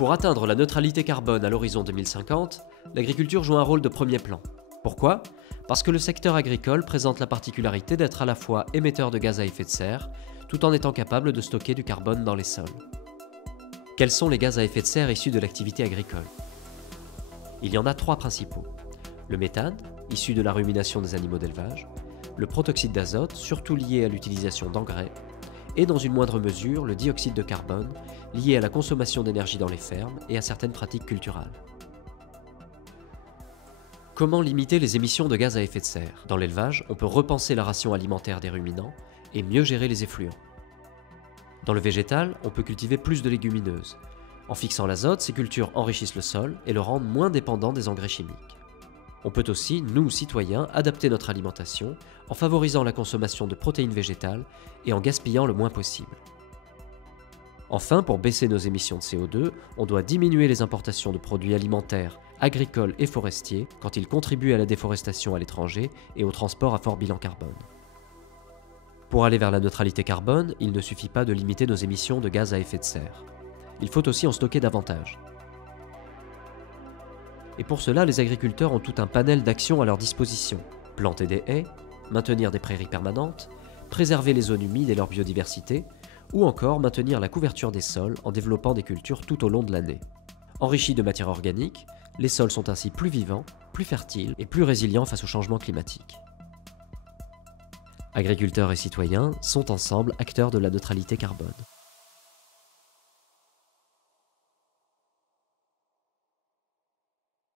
Pour atteindre la neutralité carbone à l'horizon 2050, l'agriculture joue un rôle de premier plan. Pourquoi ? Parce que le secteur agricole présente la particularité d'être à la fois émetteur de gaz à effet de serre, tout en étant capable de stocker du carbone dans les sols. Quels sont les gaz à effet de serre issus de l'activité agricole ? Il y en a 3 principaux. Le méthane, issu de la rumination des animaux d'élevage, le protoxyde d'azote, surtout lié à l'utilisation d'engrais, et dans une moindre mesure le dioxyde de carbone, lié à la consommation d'énergie dans les fermes et à certaines pratiques culturales. Comment limiter les émissions de gaz à effet de serre ? Dans l'élevage, on peut repenser la ration alimentaire des ruminants et mieux gérer les effluents. Dans le végétal, on peut cultiver plus de légumineuses. En fixant l'azote, ces cultures enrichissent le sol et le rendent moins dépendant des engrais chimiques. On peut aussi, nous, citoyens, adapter notre alimentation en favorisant la consommation de protéines végétales et en gaspillant le moins possible. Enfin, pour baisser nos émissions de CO2, on doit diminuer les importations de produits alimentaires, agricoles et forestiers quand ils contribuent à la déforestation à l'étranger et au transport à fort bilan carbone. Pour aller vers la neutralité carbone, il ne suffit pas de limiter nos émissions de gaz à effet de serre. Il faut aussi en stocker davantage. Et pour cela, les agriculteurs ont tout un panel d'actions à leur disposition. Planter des haies, maintenir des prairies permanentes, préserver les zones humides et leur biodiversité, ou encore maintenir la couverture des sols en développant des cultures tout au long de l'année. Enrichis de matière organique, les sols sont ainsi plus vivants, plus fertiles et plus résilients face au changement climatique. Agriculteurs et citoyens sont ensemble acteurs de la neutralité carbone.